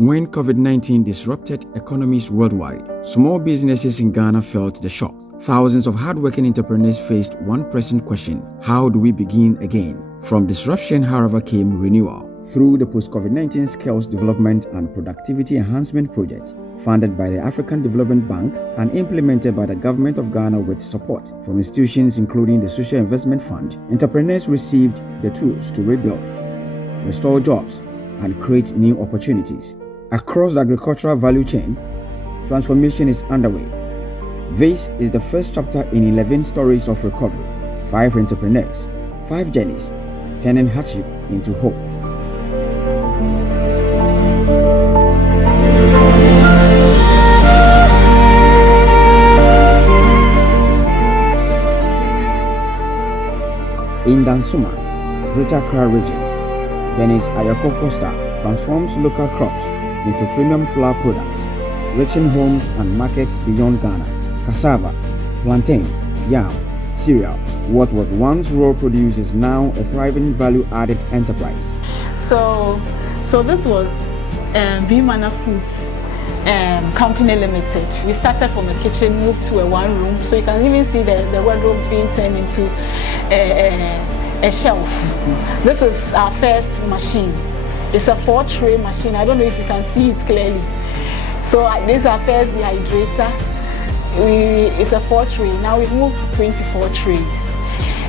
When COVID-19 disrupted economies worldwide, small businesses in Ghana felt the shock. Thousands of hardworking entrepreneurs faced one pressing question: how do we begin again? From disruption, however, came renewal. Through the Post-COVID-19 Skills Development and Productivity Enhancement Project, funded by the African Development Bank and implemented by the Government of Ghana with support from institutions including the Social Investment Fund, entrepreneurs received the tools to rebuild, restore jobs, and create new opportunities. Across the agricultural value chain, transformation is underway. This is the first chapter in 11 stories of recovery, 5 entrepreneurs, 5 journeys, turning hardship into hope. In Dansuma, Greater Accra region, Benin's Ayako Foster transforms local crops into premium flour products, reaching homes and markets beyond Ghana. Cassava, plantain, yam, cereals. What was once raw produce is now a thriving value-added enterprise. So this was Bimana Foods Company Limited. We started from a kitchen, moved to a one room, so you can even see the wardrobe being turned into a shelf. This is our first machine. It's a 4-tray machine. I don't know if you can see it clearly. So this is our first dehydrator. It's a 4-tray. Now we've moved to 24 trays.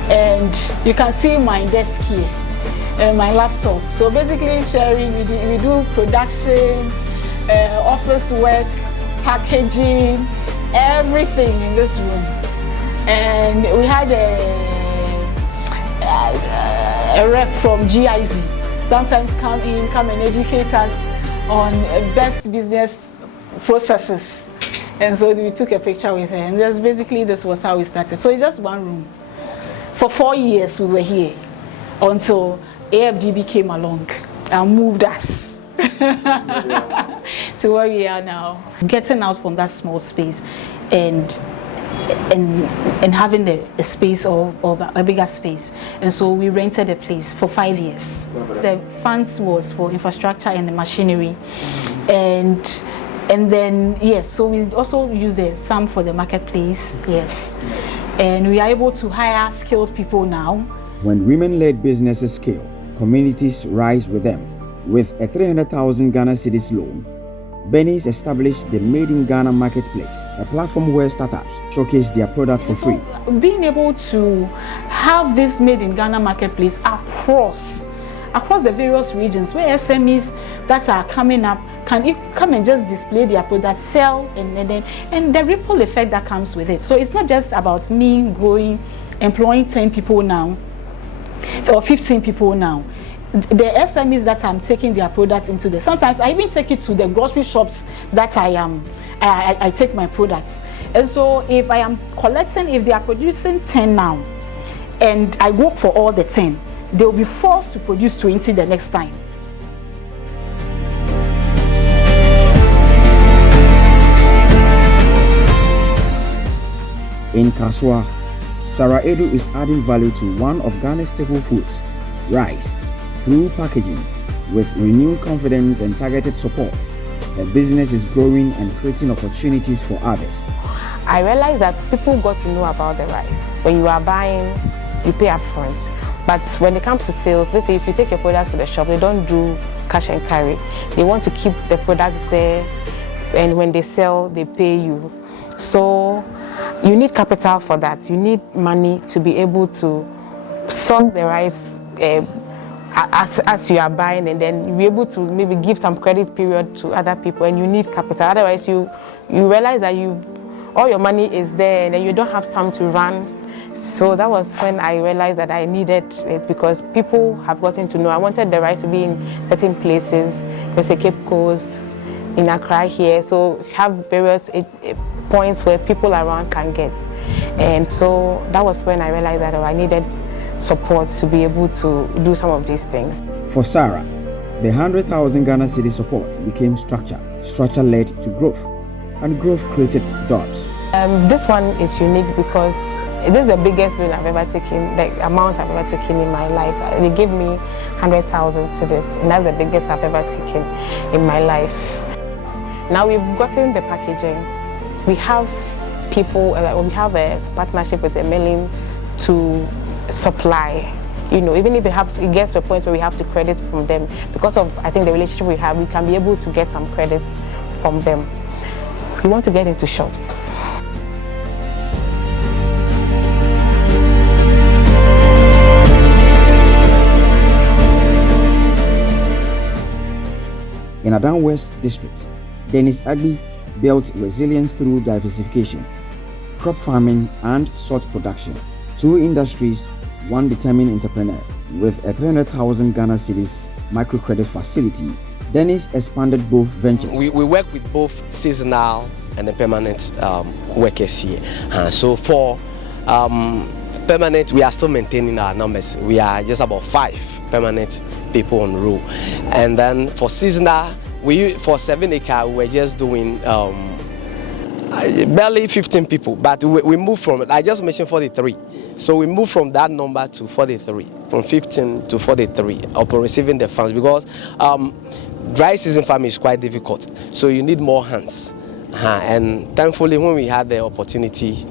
And you can see my desk here, my laptop. So basically sharing, we do production, office work, packaging, everything in this room. And we had a rep from GIZ sometimes come and educate us on best business processes. And so we took a picture with her, and this was how we started. So it's just one room. For 4 years we were here until AFDB came along and moved us to where we are now. Getting out from that small space and having a space or a bigger space. And so we rented a place for 5 years. The funds was for infrastructure and the machinery. And then, yes, so we also use some for the marketplace, yes. And we are able to hire skilled people now. When women-led businesses scale, communities rise with them. With a 300,000 Ghana cedis loan, Benin's established the Made in Ghana Marketplace, a platform where startups showcase their product for free. Being able to have this Made in Ghana Marketplace across the various regions where SMEs that are coming up can come and just display their product, sell, and the ripple effect that comes with it. So it's not just about me growing, employing 10 people now or 15 people now. The SMEs that I'm taking their products into sometimes I even take it to the grocery shops that I take my products. And so if I am collecting, if they are producing 10 now, and I work for all the 10, they'll be forced to produce 20 the next time. In Kaswa, Sarah Edu is adding value to one of Ghana's staple foods, rice, through packaging. With renewed confidence and targeted support, the business is growing and creating opportunities for others. I realized that people got to know about the rice. When you are buying, you pay upfront. But when it comes to sales, let's say if you take your products to the shop, they don't do cash and carry. They want to keep the products there, and when they sell, they pay you. So you need capital for that. You need money to be able to source the rice as you are buying, and then you'll be able to maybe give some credit period to other people, and you need capital. Otherwise you realize that all your money is there and then you don't have time to run. So that was when I realized that I needed it, because people have gotten to know. I wanted the rice to be in certain places. There's a Cape Coast, in Accra here, so have various points where people around can get. And so that was when I realized that I needed support to be able to do some of these things. For Sarah, the 100,000 Ghana cedi support became structure. Structure led to growth, and growth created jobs. This one is unique because this is the biggest loan I've ever taken, the amount I've ever taken in my life. They gave me 100,000 to this, and that's the biggest I've ever taken in my life. Now we've gotten the packaging. We have people, we have a partnership with the milling to supply. You know, even if it gets to a point where we have to credit from them, because of, I think, the relationship we have, we can be able to get some credits from them. We want to get into shops. In Adan West District, Dennis Agbi built resilience through diversification, crop farming and salt production. 2 industries, 1 determined entrepreneur. With a 300,000 Ghana cedis microcredit facility, Dennis expanded both ventures. We work with both seasonal and the permanent workers here. So for permanent, we are still maintaining our numbers. We are just about 5 permanent people on roll. And then for seasonal, for 7 acre, we were just doing barely 15 people, but we moved from, I just mentioned 43. So we moved from that number to 43, from 15 to 43 upon receiving the funds, because dry season farming is quite difficult. So you need more hands. And thankfully, when we had the opportunity,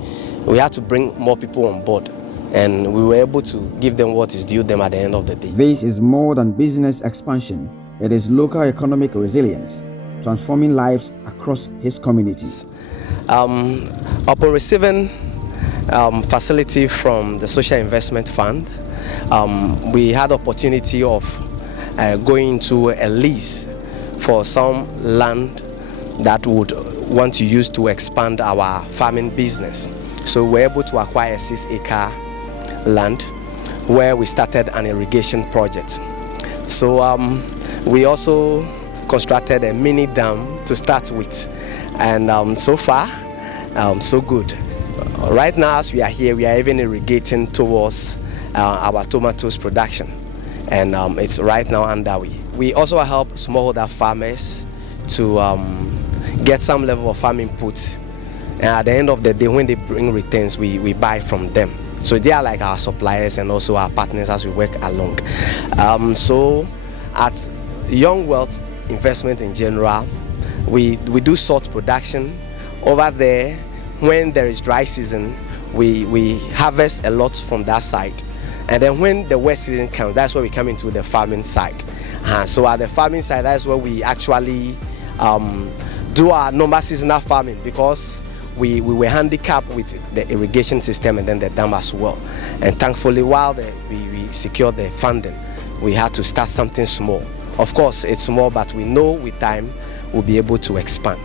we had to bring more people on board, and we were able to give them what is due them at the end of the day. This is more than business expansion. It is local economic resilience, transforming lives across his communities. Upon receiving facility from the Social Investment Fund, we had opportunity of going to a lease for some land that would want to use to expand our farming business. So we were able to acquire a 6-acre land where we started an irrigation project. So we also constructed a mini dam to start with, and so far so good. Right now, as we are here, we are even irrigating towards our tomatoes production, and it's right now underway. We also help smallholder farmers to get some level of farm input, and at the end of the day, when they bring returns, we buy from them. So they are like our suppliers and also our partners as we work along. So at Young Wealth Investment in general, we do salt production. Over there, when there is dry season, we harvest a lot from that side. And then when the wet season comes, that's where we come into the farming side. So at the farming side, that's where we actually do our normal seasonal farming, because we were handicapped with the irrigation system and then the dam as well. And thankfully, while we secured the funding, we had to start something small. Of course, it's small, but we know with time we'll be able to expand.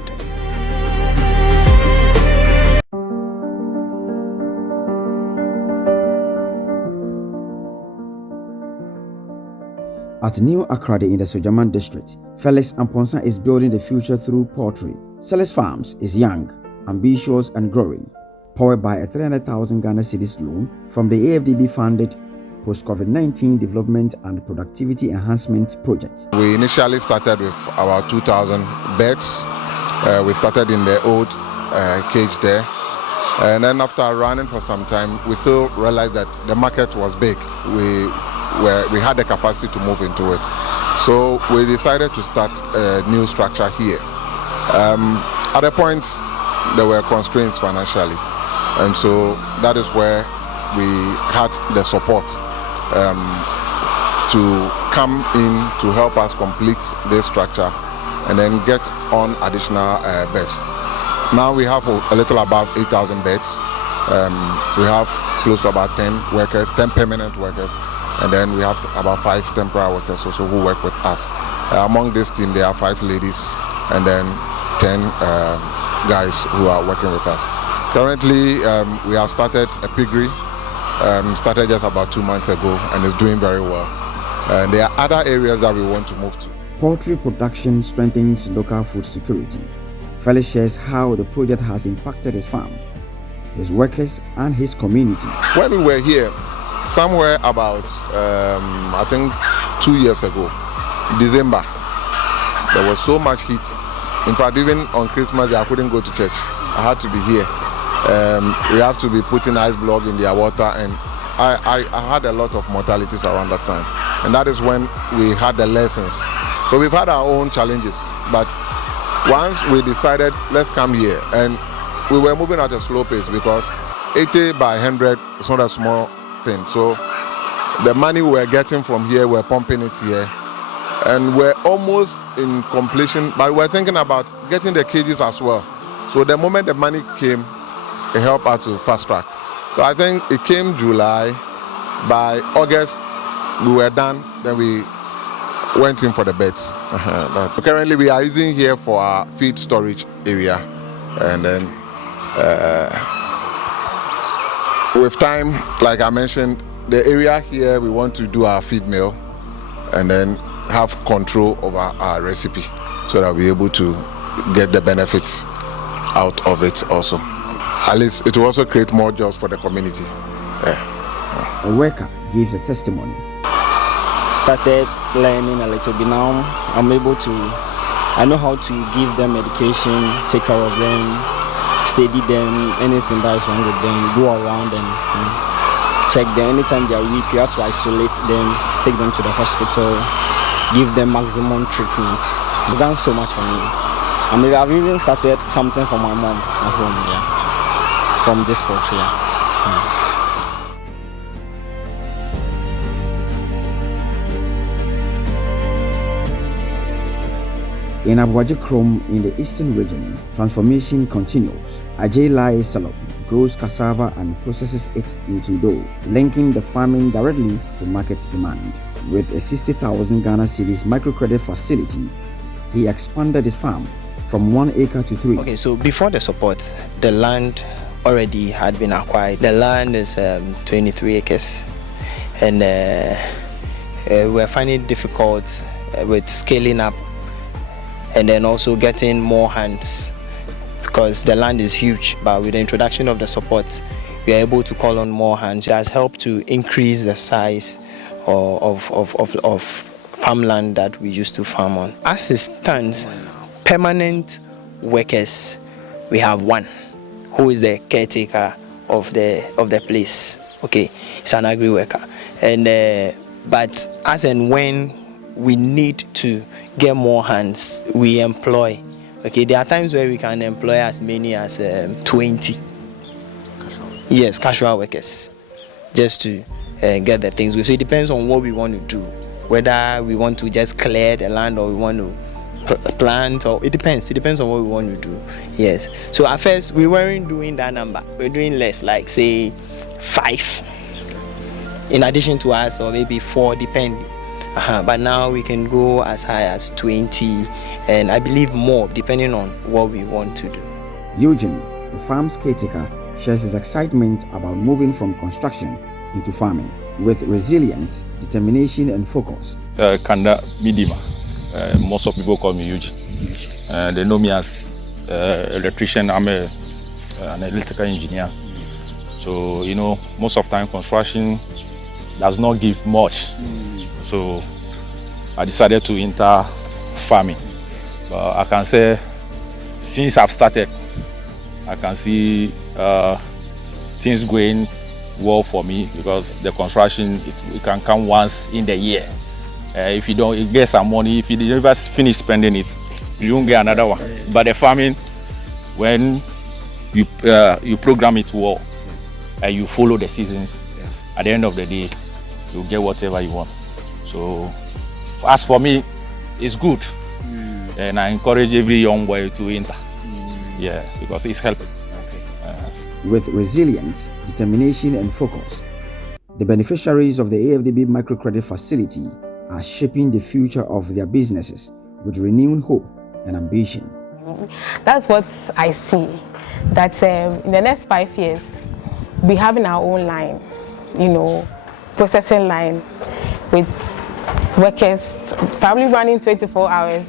At New Accra in the Sojaman district, Felix Amponsa is building the future through poultry. Celis Farms is young, ambitious and growing, powered by a 300,000 Ghana cedis loan from the AFDB-funded Post-COVID-19 Development and Productivity Enhancement project. We initially started with about 2,000 beds. We started in the old cage there. And then after running for some time, we still realized that the market was big. We had the capacity to move into it. So we decided to start a new structure here. At the point, there were constraints financially. And so that is where we had the support to come in to help us complete this structure and then get on additional beds. Now we have a little above 8,000 beds. We have close to about 10 workers, 10 permanent workers, and then we have about 5 temporary workers also who work with us. Among this team, there are 5 ladies and then 10 guys who are working with us. Currently, we have started a piggery. Started just about 2 months ago, and it's doing very well. And there are other areas that we want to move to. Poultry production strengthens local food security. Felix shares how the project has impacted his farm, his workers, and his community. When we were here, somewhere about, I think 2 years ago, December, there was so much heat. In fact, even on Christmas Day, I couldn't go to church. I had to be here. We have to be putting ice block in their water, and I had a lot of mortalities around that time. and that is when we had the lessons. So we've had our own challenges, but once we decided, let's come here, and we were moving at a slow pace because 80 by 100 is not a small thing. So the money we were getting from here, we're pumping it here, and we're almost in completion, but we're thinking about getting the cages as well. So the moment the money came, it helped us to fast track. So I think it came July. By August, we were done. Then we went in for the beds. But currently, we are using here for our feed storage area, and then with time, like I mentioned, the area here we want to do our feed mill, and then have control over our recipe, so that we'll be able to get the benefits out of it also. At least it will also create more jobs for the community. A worker gives a testimony. Started learning a little bit now. I know how to give them medication, take care of them, steady them, anything that is wrong with them, go around and check them. Anytime they are weak, you have to isolate them, take them to the hospital, give them maximum treatment. It's done so much for me. I've even started something for my mom at home, from this spot, In Abuaji Krom in the eastern region, transformation continues. Ajay Lai Salop grows cassava and processes it into dough, linking the farming directly to market demand. With a 60,000 Ghana cedis microcredit facility, he expanded his farm from 1 acre to 3. Okay, so before the support, the land already had been acquired. The land is 23 acres, and we're finding it difficult with scaling up and then also getting more hands because the land is huge. But with the introduction of the support, we are able to call on more hands. It has helped to increase the size of farmland that we used to farm on. As it stands, permanent workers, we have one who is the caretaker of the place. Okay, it's an agri worker, and but as and when we need to get more hands, we employ. Okay, there are times where we can employ as many as 20. Yes, casual workers, just to get the things. So it depends on what we want to do, whether we want to just clear the land or we want to plant, or it depends on what we want to do. Yes, so at first we weren't doing that number, we're doing less, like say 5 in addition to us, or maybe 4, depending. But now we can go as high as 20, and I believe more, depending on what we want to do. Eugene, the farm's caretaker, shares his excitement about moving from construction into farming with resilience, determination and focus. Kanda Midima. Most of people call me Eugene. They know me as electrician. I'm an electrical engineer. So, most of the time construction does not give much. So I decided to enter farming. But I can say since I've started, I can see things going well for me, because the construction, it can come once in the year. If you don't get some money, if you never finish spending it, you won't get another one. But the farming, when you program it well and you follow the seasons, at the end of the day, you get whatever you want. So as for me, it's good. And I encourage every young boy to enter. Because it's helping. With resilience, determination and focus, the beneficiaries of the AFDB microcredit facility are shaping the future of their businesses with renewed hope and ambition. That's what I see, that in the next 5 years, we having our own line, processing line with workers probably running 24 hours,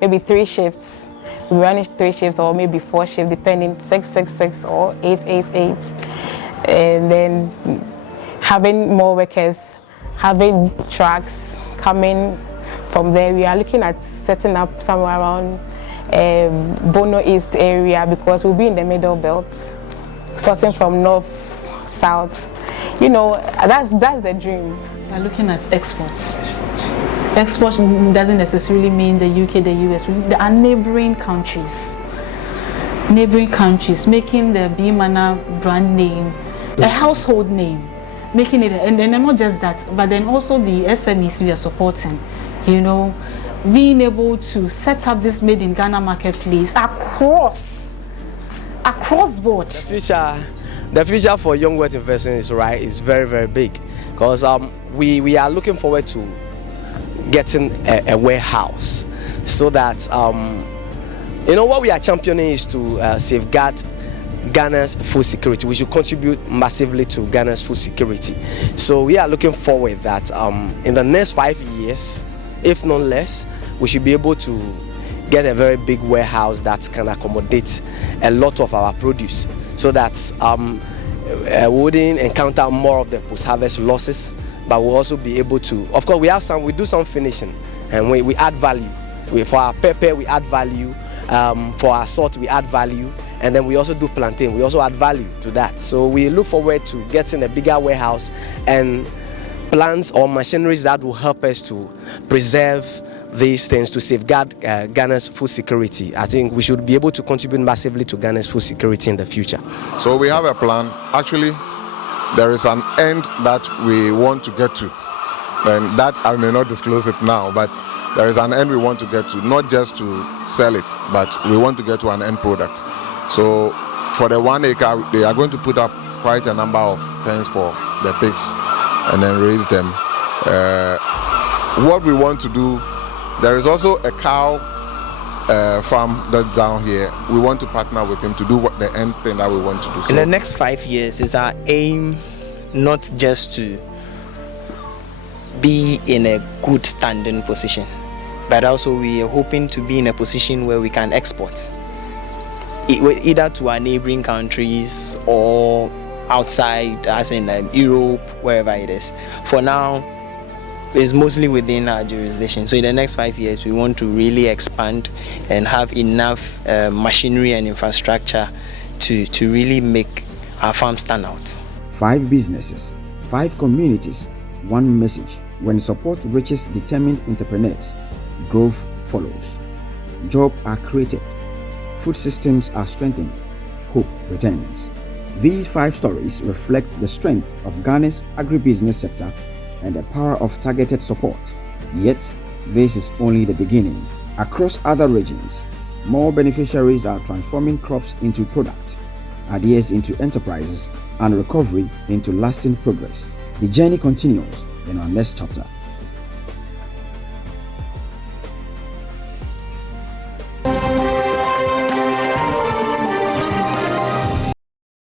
maybe 3 shifts. We're running 3 shifts or maybe 4 shifts, depending, 666 or 888. And then having more workers, having trucks coming from there. We are looking at setting up somewhere around Bono East area, because we'll be in the middle belt, sorting from north, south. That's the dream. We're looking at exports. Exports doesn't necessarily mean the UK, the US. There are neighboring countries, making the Bimana brand name a household name, making it, and not just that, but then also the SMEs we are supporting, you know, being able to set up this made in Ghana marketplace across board. The future for young wealth investing is very, very big, because we are looking forward to getting a warehouse, so that you know, what we are championing is to safeguard Ghana's food security. We should contribute massively to Ghana's food security. So we are looking forward that in the next 5 years, if not less, we should be able to get a very big warehouse that can accommodate a lot of our produce, so that we wouldn't encounter more of the post-harvest losses, but we'll also be able to, of course, we do some finishing, and we add value. For our pepper, we add value. For our salt, we add value, and then we also do plantain. We also add value to that. So we look forward to getting a bigger warehouse and plants or machineries that will help us to preserve these things, to safeguard Ghana's food security. I think we should be able to contribute massively to Ghana's food security in the future. So we have a plan. Actually, there is an end that we want to get to, and that I may not disclose it now, but there is an end we want to get to, not just to sell it, but we want to get to an end product. So for the 1 acre, they are going to put up quite a number of pens for the pigs and then raise them. What we want to do, there is also a cow farm that's down here. We want to partner with him to do the end thing that we want to do. In the next 5 years, is our aim not just to be in a good standing position, but also we are hoping to be in a position where we can export, either to our neighboring countries or outside, as in Europe, wherever it is. For now, it's mostly within our jurisdiction. So in the next 5 years, we want to really expand and have enough machinery and infrastructure to really make our farm stand out. 5 businesses, 5 communities, 1 message. When support reaches determined entrepreneurs, growth follows. Jobs are created, food systems are strengthened, hope returns. These 5 stories reflect the strength of Ghana's agribusiness sector and the power of targeted support. Yet, this is only the beginning. Across other regions, more beneficiaries are transforming crops into products, ideas into enterprises, and recovery into lasting progress. The journey continues in our next chapter.